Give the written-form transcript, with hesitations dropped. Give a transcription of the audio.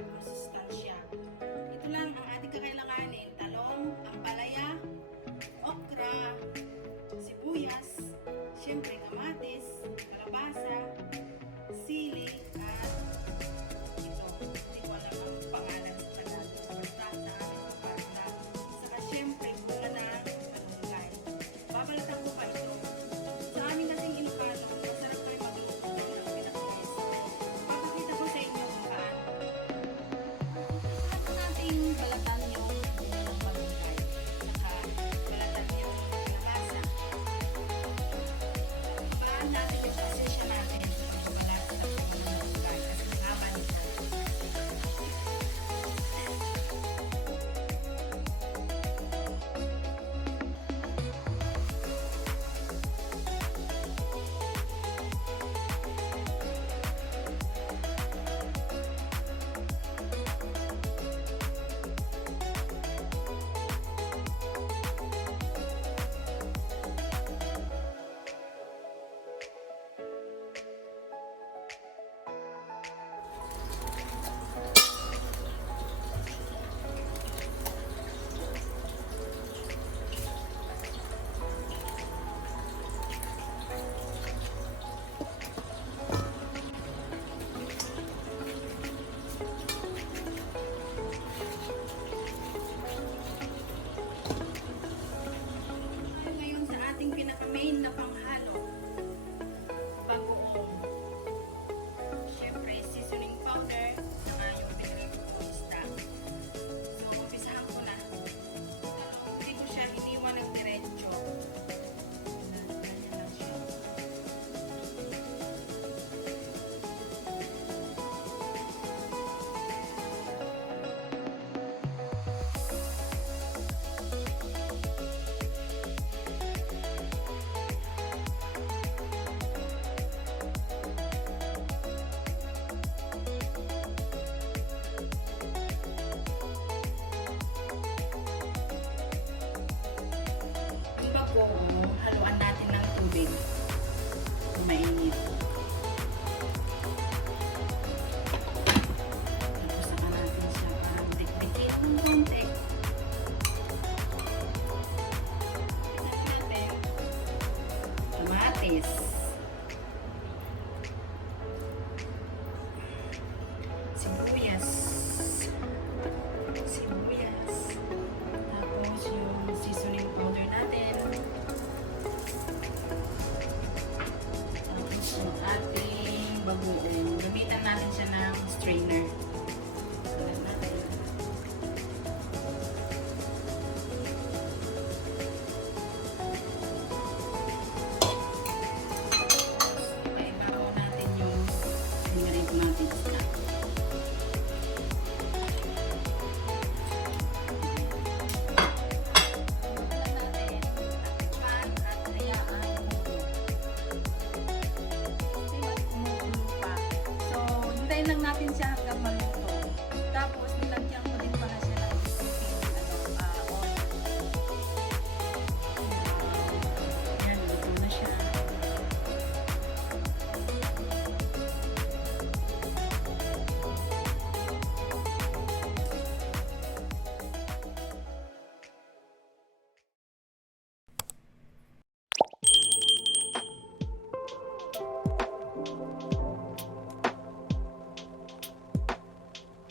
at masustansya. Ito lang ang ating kakailanganin: talong, ampalaya, okra, sibuyas, siyempre kamatis, kalabasa, sili, at ito, hindi ko alam ang pangalan sa Tagalog. Basta sa amin papasta. Saka siyempre bunga ng malunggay. Babalatan ko pa ito. Sa amin kasing Ilocano, masarap kayo magluto ng pinakabes. Papakita ko sa inyo kung paano. Saan nating balatan yung bunga ng malunggay? Saka balatan yung kalabasa. Paano natin yung pasensya natin sa pagbalat ng bunga ng malunggay kasi mahaba nito. Tayo ngayon sa ating pinaka-main na panghalo. Bagoong. Siyempre, seasoning powder, saka yung pinag kong isda. So, umpisahan ko na. Hindi ko siya iniwan ng diretso. Ganyan lang siya. Yung bagoong, haluan natin ng tubig. Mainit. Tapos saka natin siya parang dikdikit ng konti. Tignan natin. Kamatis. Sibuyas. Sibuyas. Tapos yung seasoning powder natin. Tapos yung ating bagoong. Gamitan natin siya ng strainer. Alam natin. Tapos ibabaw natin yung pinarito natin sila. Lang natin siya hanggang maluto. Tapos nilagyan ko din pala siya